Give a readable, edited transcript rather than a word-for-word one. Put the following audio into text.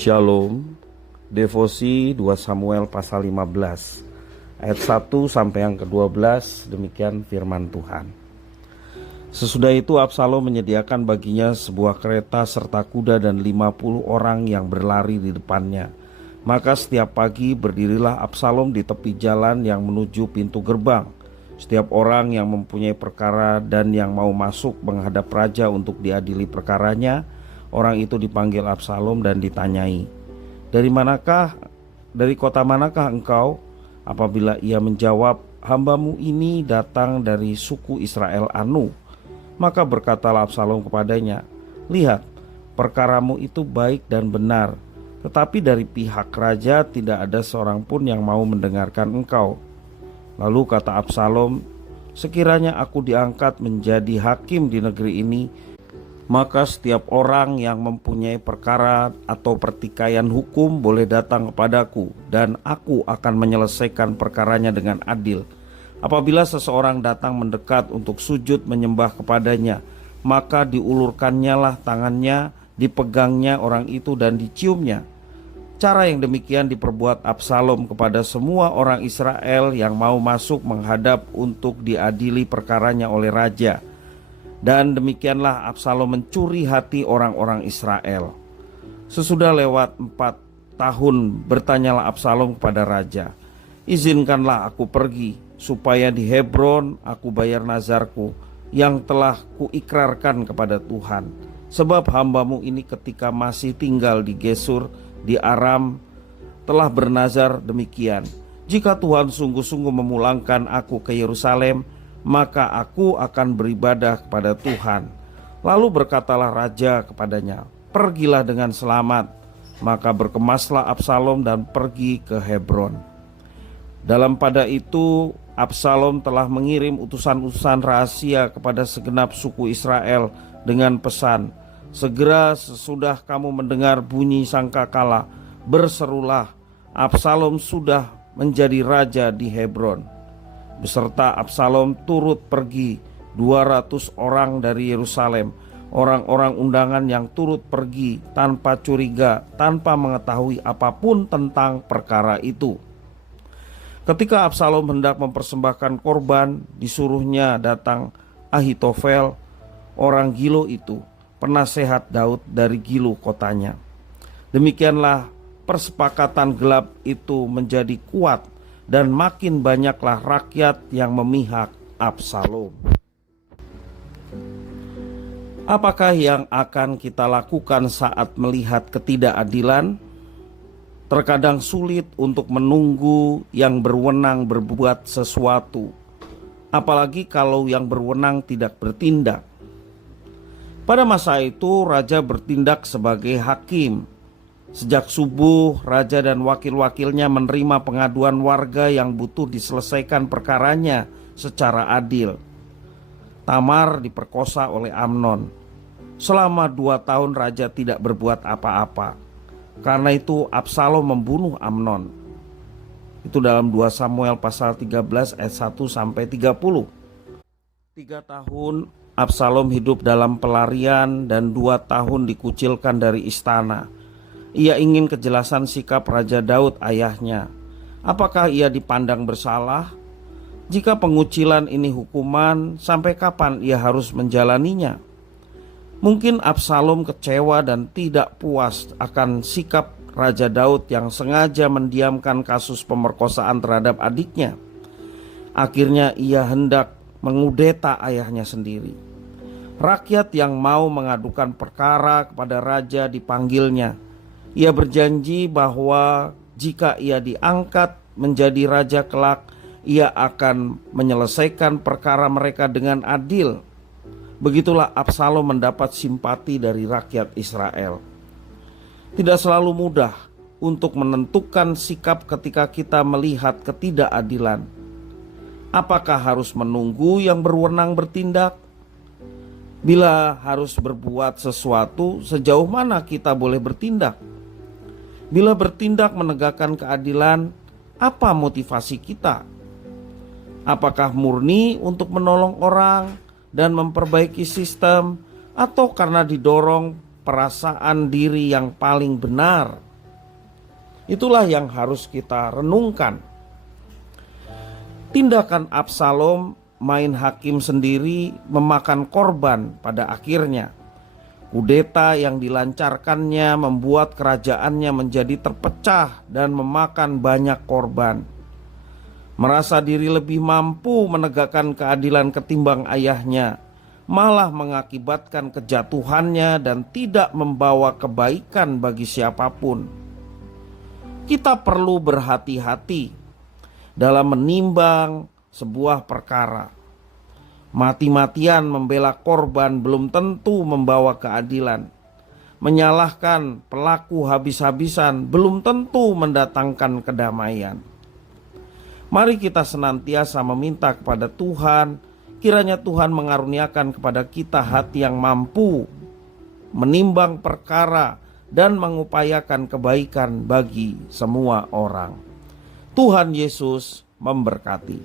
Shalom. Devosi 2 Samuel pasal 15 ayat 1 sampai yang ke-12. Demikian firman Tuhan. Sesudah itu Absalom menyediakan baginya sebuah kereta serta kuda dan 50 orang yang berlari di depannya. Maka setiap pagi berdirilah Absalom di tepi jalan yang menuju pintu gerbang. Setiap orang yang mempunyai perkara dan yang mau masuk menghadap raja untuk diadili perkaranya, orang itu dipanggil Absalom dan ditanyai, dari kota manakah engkau? Apabila ia menjawab, hambamu ini datang dari suku Israel Anu, maka berkatalah Absalom kepadanya, lihat, perkaramu itu baik dan benar, tetapi dari pihak raja tidak ada seorang pun yang mau mendengarkan engkau. Lalu kata Absalom, sekiranya aku diangkat menjadi hakim di negeri ini, maka setiap orang yang mempunyai perkara atau pertikaian hukum boleh datang kepadaku, dan aku akan menyelesaikan perkaranya dengan adil. Apabila seseorang datang mendekat untuk sujud menyembah kepadanya, maka diulurkannyalah tangannya, dipegangnya orang itu dan diciumnya. Cara yang demikian diperbuat Absalom kepada semua orang Israel yang mau masuk menghadap untuk diadili perkaranya oleh raja. Dan demikianlah Absalom mencuri hati orang-orang Israel. Sesudah lewat 4 tahun bertanyalah Absalom kepada raja, izinkanlah aku pergi, supaya di Hebron aku bayar nazarku yang telah kuikrarkan kepada Tuhan. Sebab hambamu ini ketika masih tinggal di Gesur di Aram telah bernazar demikian, jika Tuhan sungguh-sungguh memulangkan aku ke Yerusalem, maka aku akan beribadah kepada Tuhan. Lalu berkatalah raja kepadanya, pergilah dengan selamat. Maka berkemaslah Absalom dan pergi ke Hebron. Dalam pada itu Absalom telah mengirim utusan-utusan rahasia kepada segenap suku Israel dengan pesan, segera sesudah kamu mendengar bunyi sangkakala, berserulah, Absalom sudah menjadi raja di Hebron. Beserta Absalom turut pergi 200 orang dari Yerusalem, orang-orang undangan yang turut pergi tanpa curiga, tanpa mengetahui apapun tentang perkara itu. Ketika Absalom hendak mempersembahkan korban, disuruhnya datang Ahitofel, orang Gilo itu, penasehat Daud dari Gilo kotanya. Demikianlah persepakatan gelap itu menjadi kuat, dan makin banyaklah rakyat yang memihak Absalom. Apakah yang akan kita lakukan saat melihat ketidakadilan? Terkadang sulit untuk menunggu yang berwenang berbuat sesuatu, apalagi kalau yang berwenang tidak bertindak. Pada masa itu raja bertindak sebagai hakim. Sejak subuh, raja dan wakil-wakilnya menerima pengaduan warga yang butuh diselesaikan perkaranya secara adil. Tamar diperkosa oleh Amnon. Selama 2 tahun raja tidak berbuat apa-apa. Karena itu Absalom membunuh Amnon. Itu dalam 2 Samuel pasal 13 ayat 1 sampai 30. 3 tahun Absalom hidup dalam pelarian dan 2 tahun dikucilkan dari istana. Ia ingin kejelasan sikap Raja Daud ayahnya. Apakah ia dipandang bersalah? Jika pengucilan ini hukuman, sampai kapan ia harus menjalaninya? Mungkin Absalom kecewa dan tidak puas akan sikap Raja Daud yang sengaja mendiamkan kasus pemerkosaan terhadap adiknya. Akhirnya ia hendak mengudeta ayahnya sendiri. Rakyat yang mau mengadukan perkara kepada raja dipanggilnya. Ia berjanji bahwa jika ia diangkat menjadi raja kelak, ia akan menyelesaikan perkara mereka dengan adil. Begitulah Absalom mendapat simpati dari rakyat Israel. Tidak selalu mudah untuk menentukan sikap ketika kita melihat ketidakadilan. Apakah harus menunggu yang berwenang bertindak? Bila harus berbuat sesuatu, sejauh mana kita boleh bertindak? Bila bertindak menegakkan keadilan, apa motivasi kita? Apakah murni untuk menolong orang dan memperbaiki sistem, atau karena didorong perasaan diri yang paling benar Itulah yang harus kita renungkan. Tindakan Absalom main hakim sendiri memakan korban pada akhirnya. Kudeta yang dilancarkannya membuat kerajaannya menjadi terpecah dan memakan banyak korban. Merasa diri lebih mampu menegakkan keadilan ketimbang ayahnya, malah mengakibatkan kejatuhannya dan tidak membawa kebaikan bagi siapapun. Kita perlu berhati-hati dalam menimbang sebuah perkara. Mati-matian membela korban belum tentu membawa keadilan. Menyalahkan pelaku habis-habisan belum tentu mendatangkan kedamaian. Mari kita senantiasa meminta kepada Tuhan, kiranya Tuhan mengaruniakan kepada kita hati yang mampu menimbang perkara dan mengupayakan kebaikan bagi semua orang. Tuhan Yesus memberkati.